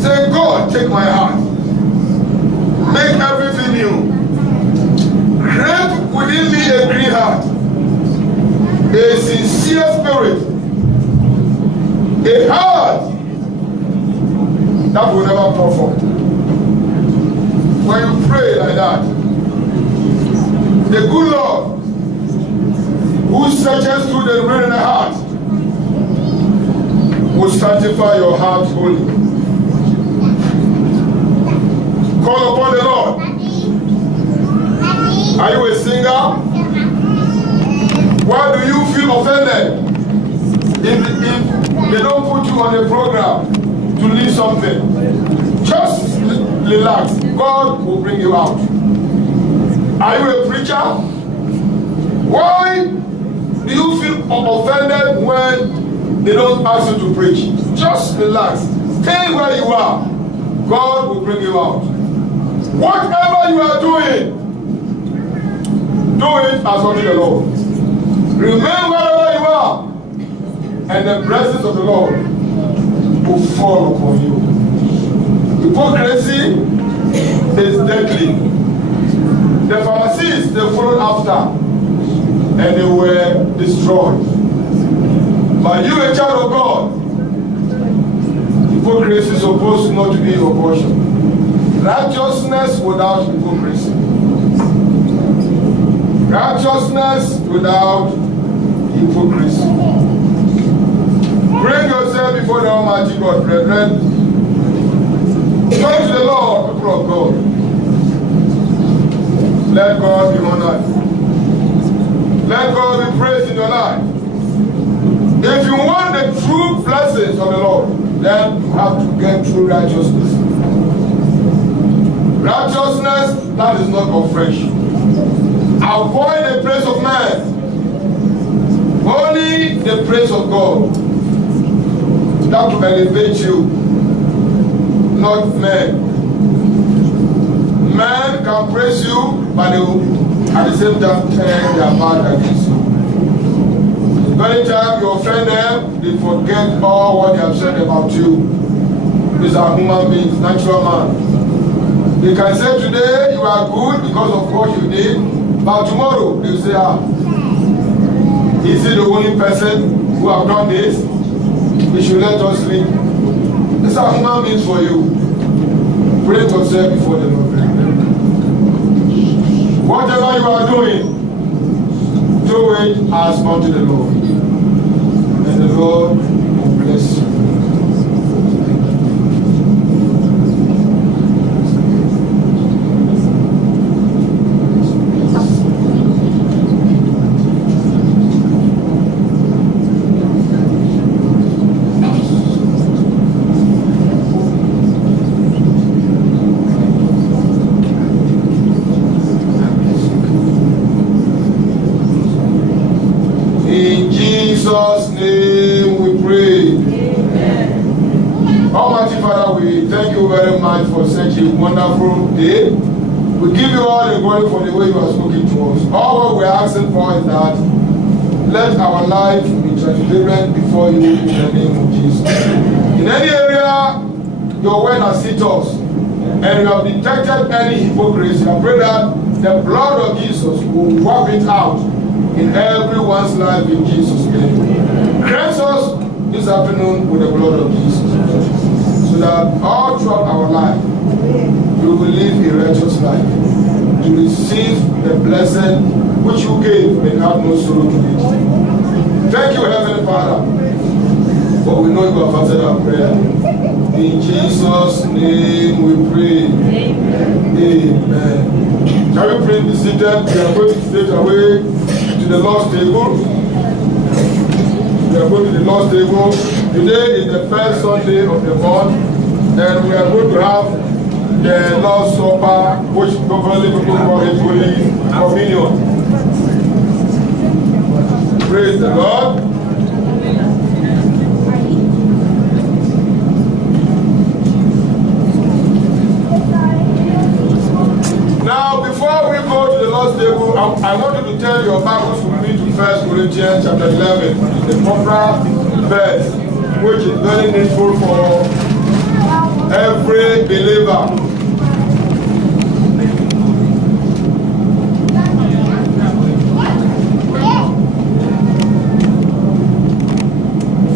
Say, God, take my heart. Make everything new. Create within me a green heart, a sincere spirit, a heart that will never perform. When you pray like that, the good Lord who searches through the brain and the heart will sanctify your heart wholly. Call upon the Lord. Are you a singer? Why do you feel offended if they don't put you on a program to lead something? Just relax. God will bring you out. Are you a preacher? Why do you feel offended when they don't ask you to preach? Just relax. Stay where you are. God will bring you out. Whatever you are doing, do it as unto the Lord. Remain wherever you are, and the presence of the Lord will fall upon you. Hypocrisy is deadly. The Pharisees, they followed after, and they were destroyed. But you, a child of God, hypocrisy is supposed not to be your portion. Righteousness without hypocrisy. Righteousness without hypocrisy. Bring yourself before the Almighty God, brethren. Turn to the Lord, people of God. Let God be honored. Let God be praised in your life. If you want the true blessings of the Lord, then you have to get true righteousness. Righteousness that is not of flesh. Avoid the praise of man. Only the praise of God. That will elevate you, not men. Men can praise you, but they will at the same time turn their back against you. Anytime you offend them, they forget all what they have said about you. These are human beings, natural man. They can say today you are good because of what you did, but tomorrow they will say, is he the only person who have done this? He should let us sleep. These are human beings for you. Pray yourself before the Lord. Whatever you are doing, do it as unto the Lord. And the Lord will bless you. In Jesus' name we pray. Amen. Almighty Father, we thank you very much for such a wonderful day. We give you all the glory for the way you are speaking to us. All what we are asking for is that let our life be transparent before you in the name of Jesus. In any area your word has hit us and you have detected any hypocrisy, I pray that the blood of Jesus will wipe it out in everyone's life in Jesus' name. Cleanse us this afternoon with the blood of Jesus, so that all throughout our life we will live a righteous life, to receive the blessing which you gave and have no sorrow to it. Thank you, Heavenly Father, for we know you have answered our prayer. In Jesus' name we pray. Amen. Amen. Shall we please be seated? We are going to straight away to the Lord's table. We are going to the Lord's table. Today is the first Sunday of the month, and we are going to have the Lord's Supper, which commonly people call it Holy Communion. Praise the Lord. Now, before we go to the Lord's table, I want you to turn your Bibles with me to 1 Corinthians chapter 11, the popular verse, which is very needful for every believer.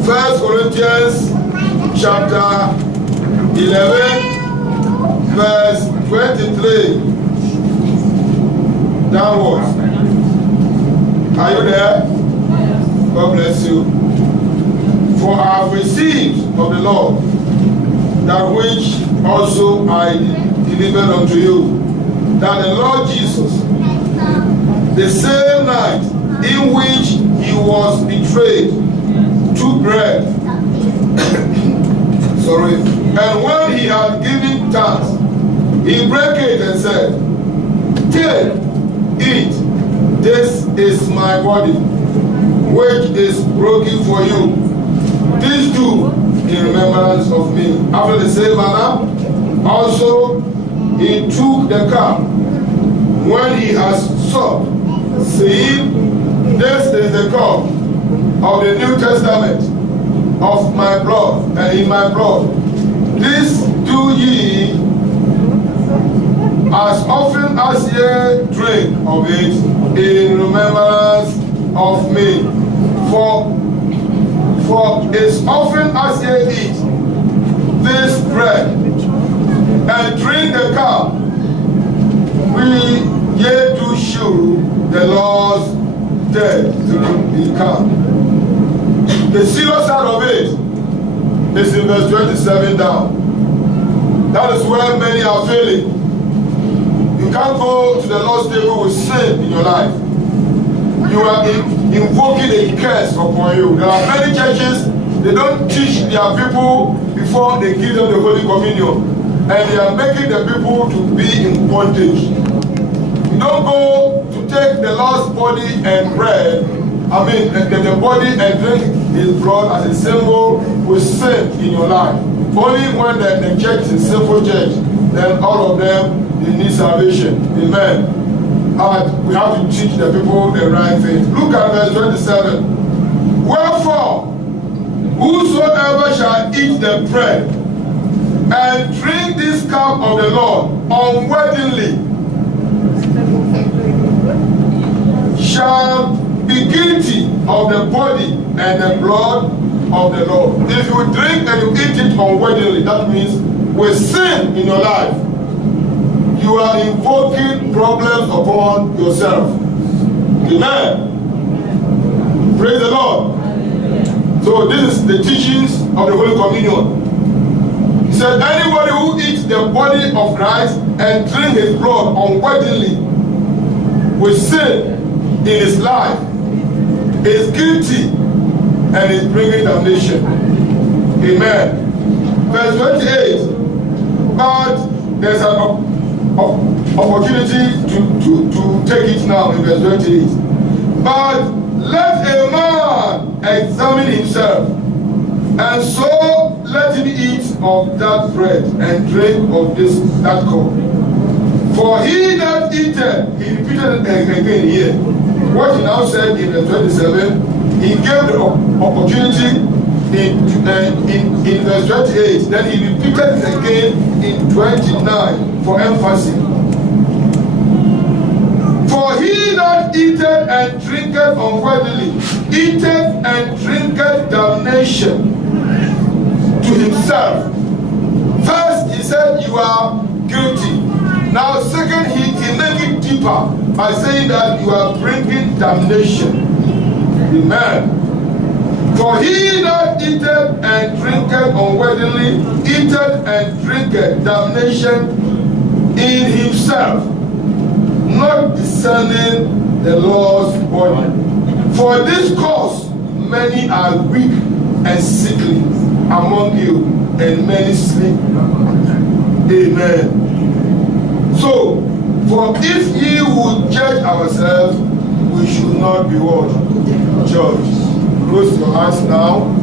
First Corinthians chapter 11, verse 23. Downwards. Are you there? God bless you. For I have received of the Lord that which also I delivered unto you, that the Lord Jesus, the same night in which he was betrayed, took bread. Sorry. And when he had given thanks, he broke it and said, take, eat, this is my body, which is broken for you. This do in remembrance of me. After the same manner, also he took the cup when he has supped, saying, this is the cup of the New Testament of my blood, and in my blood. This do ye as often as ye drink of it in remembrance of me. For as often as ye eat this bread and drink the cup, ye do shew the Lord's death till he come. The serious side of it is in verse 27 down. That is where many are failing. You can't go to the Lord's table with sin in your life. You are invoking a curse upon you. There are many churches, they don't teach their people before they give them the Holy Communion. And they are making the people to be in bondage. You don't go to take the Lord's body and bread, the body and drink his blood as a symbol with sin in your life. Only when the church is a sinful church, then all of them, they need salvation. Amen. And we have to teach the people the right thing. Look at verse 27. Wherefore, whosoever shall eat the bread and drink this cup of the Lord unwittingly shall be guilty of the body and the blood of the Lord. If you drink and you eat it unwittingly, that means with sin in your life, you are invoking problems upon yourself. Amen. Praise the Lord. So this is the teachings of the Holy Communion. He said, anybody who eats the body of Christ and drink his blood unwittingly with sin in his life is guilty and is bringing damnation. Amen. Verse 28. But there's an opportunity to take it now in verse 28. But let a man examine himself, and so let him eat of that bread and drink of that cup. For he that eateth, he repeated it again here. What he now said in verse 27, he gave the opportunity in verse 28, then he repeated it again in 29 for emphasis. For he that eateth and drinketh unworthily, eateth and drinketh damnation to himself. First, he said you are guilty. Now, second, he made it deeper by saying that you are bringing damnation. Amen. For he that eateth and drinketh unworthily, eateth and drinketh damnation in himself, not discerning the Lord's body. For this cause many are weak and sickly among you, and many sleep. Amen. So, for if ye would judge ourselves, we should not be what? Judged. Close your eyes now.